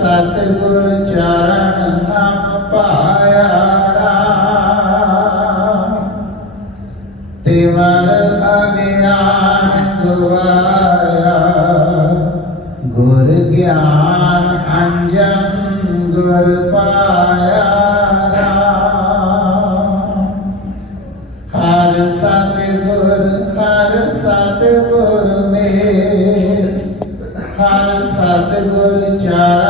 ਸਤਿਗੁਰ ਚਰਨ ਹਮ ਪਾਇਆ ਰਾਮ। ਗੁਰ ਗਿਆਨ ਅੰਜਨ ਗੁਰ ਪਾਇਆ ਹਰ ਸਤਿਗੁਰ ਹਰ ਸਤਿਗੁਰ ਮੇਰ ਹਰ ਸਤਿਗੁਰ ਚਾਰ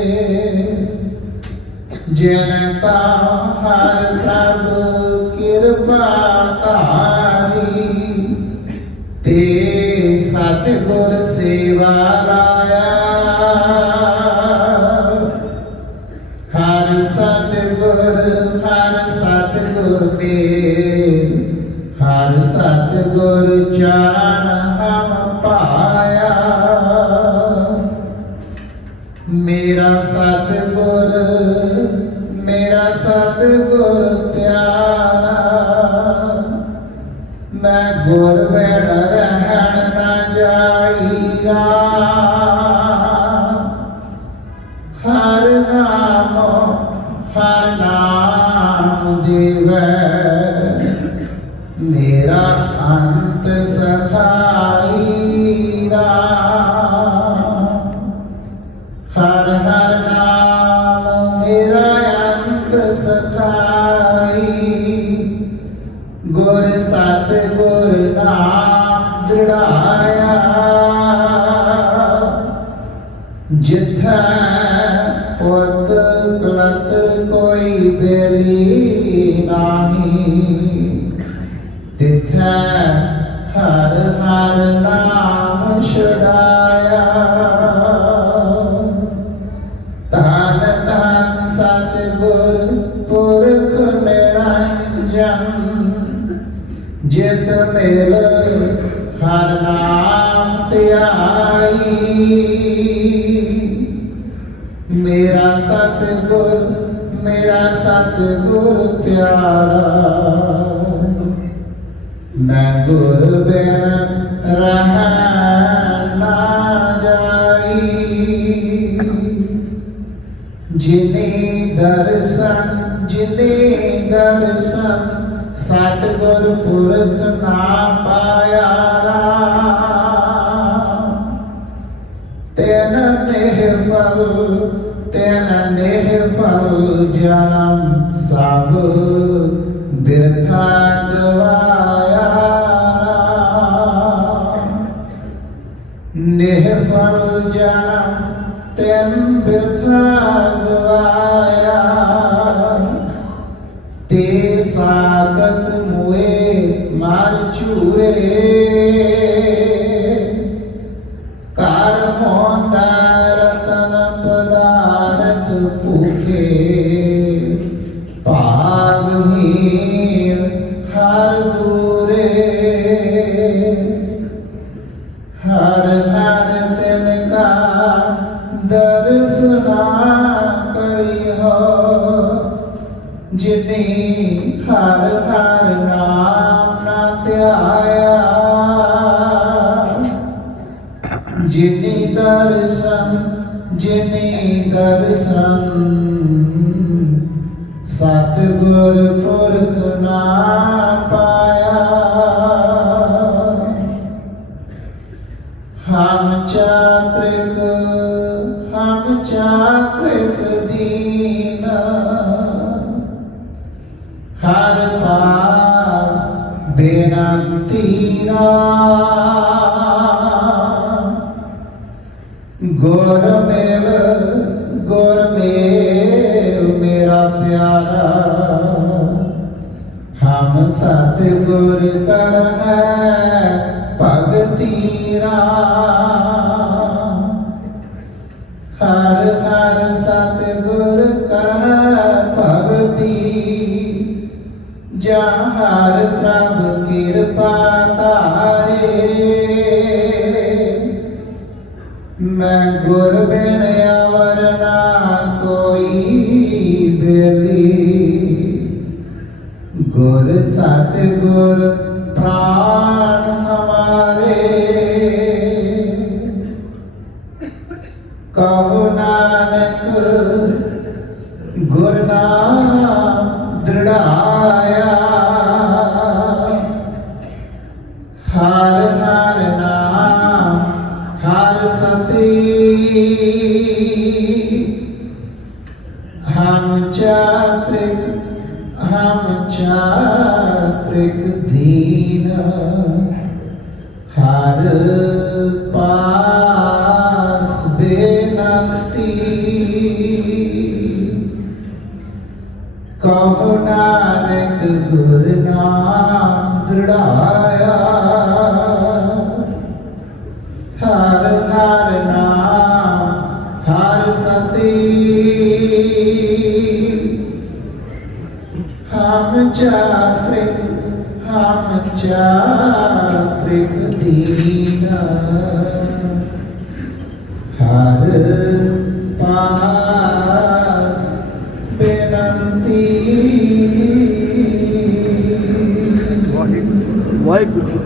ਜਨਤਾ ਹਰ ਪ੍ਰਭ ਕਿਰਪਾ ਧਾਰੀ। ਤੇ ਸਤਿਗੁਰ ਸੇਵਾ ਲਾਇਆ। ਹਰ ਸਤਿਗੁਰ ਹਰ ਸਤਿਗੁਰ ਪੇ ਸਤਿਗੁਰ ਪਿਆਰਾ ਮੈਂ ਗੁਰ ਵੇੜ ਰਹਿਣ ਨਾ ਜਾਈਰਾ ਹਰ ਨਾਮ ਹਰ ਨਾਮ ਦੇਵੈ। ਮੇਰਾ ਅੰਤ ਸਖਾਈਰਾ ਜਿੱਥੇ ਪਤ ਕਲਤਰ ਕੋਈ ਬੇਲੀ ਨਾਹੀ। ਸਤਿਗੁਰ ਪਿਆਰਾ ਮੈਂ ਗੁਰ ਬਿਨ ਰਹਿ ਨਾ ਜਾਈ ਜਿਨੇ ਦਰਸ਼ਨ ਜਿਨੇ ਦਰਸ਼ਨ ਸਤਿਗੁਰ ਪੁਰਖ ਨਾ ਪਾਇਆ ਤੈਨ ਨਿਹਫਲ ਤੈਨ ਨਿਹਫਲ ਜਨਾ ਨੇਹ ਫਲ ਜਨਮ ਤੈਨ ਬਿਰਥਾ ਗਵਾਇਆ ਤੇ ਸਾਗਤ ਮੋਏ ਮਾਰ ਚੂਰੇ ਕਰ ਹੋਂਦਾ ਰਤਨ ਪਦਾਰਥ ਭੁਖੇ ਭਾਗਹੀਣ ਹਰ ਦੂਰੇ ਜਿਨੇ ਹਰ ਹਰ ਨਾਮ ਨਾ ਧਿਆਇਆ ਜਿਨੀ ਦਰਸ਼ਨ ਜਿਨੀ ਦਰਸ਼ਨ ਸਤਿਗੁਰ ਪੁਰਖ ਨਾ ਗੁਰ ਮੇਲ ਗੁਰ ਮੇਲ, ਮੇਰਾ ਪਿਆਰਾ। ਹਮ ਸਤ ਗੁਰ ਕਰ ਭਗਤੀ ਰਾਮ ਹਰ ਹਰ ਸਤ ਗੁਰ ਕਰ ਭਗਤੀ। ਜਾਂ ਹਰ ਪ੍ਰਭ ਕਿਰਪਾ ਮੈਂ ਗੁਰ ਬਿਨ ਅਵਰ ਕੋਈ ਬੇਲੀ। ਗੁਰ ਸਤ ਗੁਰ ਪ੍ਰਾਣ ਹਮਾਰੇ। ਕਹੋ ਨਾਨਕ ਗੁਰ ਨਾਮ ਦ੍ਰਿੜਾਇਆ। ਹਰ ਹਰ ਨਾਮ, ਹਰ ਸਤੀ। ਹਮ ਚਾਤ੍ਰਿਕ ਹਮ ਚਾਤ੍ਰਿਕ ਦੀਨ। ਹਰ ਪਾਸ ਬੇਨੰਤੀ। ਕਹੋ ਨਾਨਕ ਗੁਰ ਨਾਮ ਦ੍ਰਿੜਾਇਆ। ਹਮ ਚਾਤ੍ਰਿਕ ਪਾਸ ਬੇਨੰਤੀ ਵਾਹਿਗੁਰੂ ਵਾਹਿਗੁਰੂ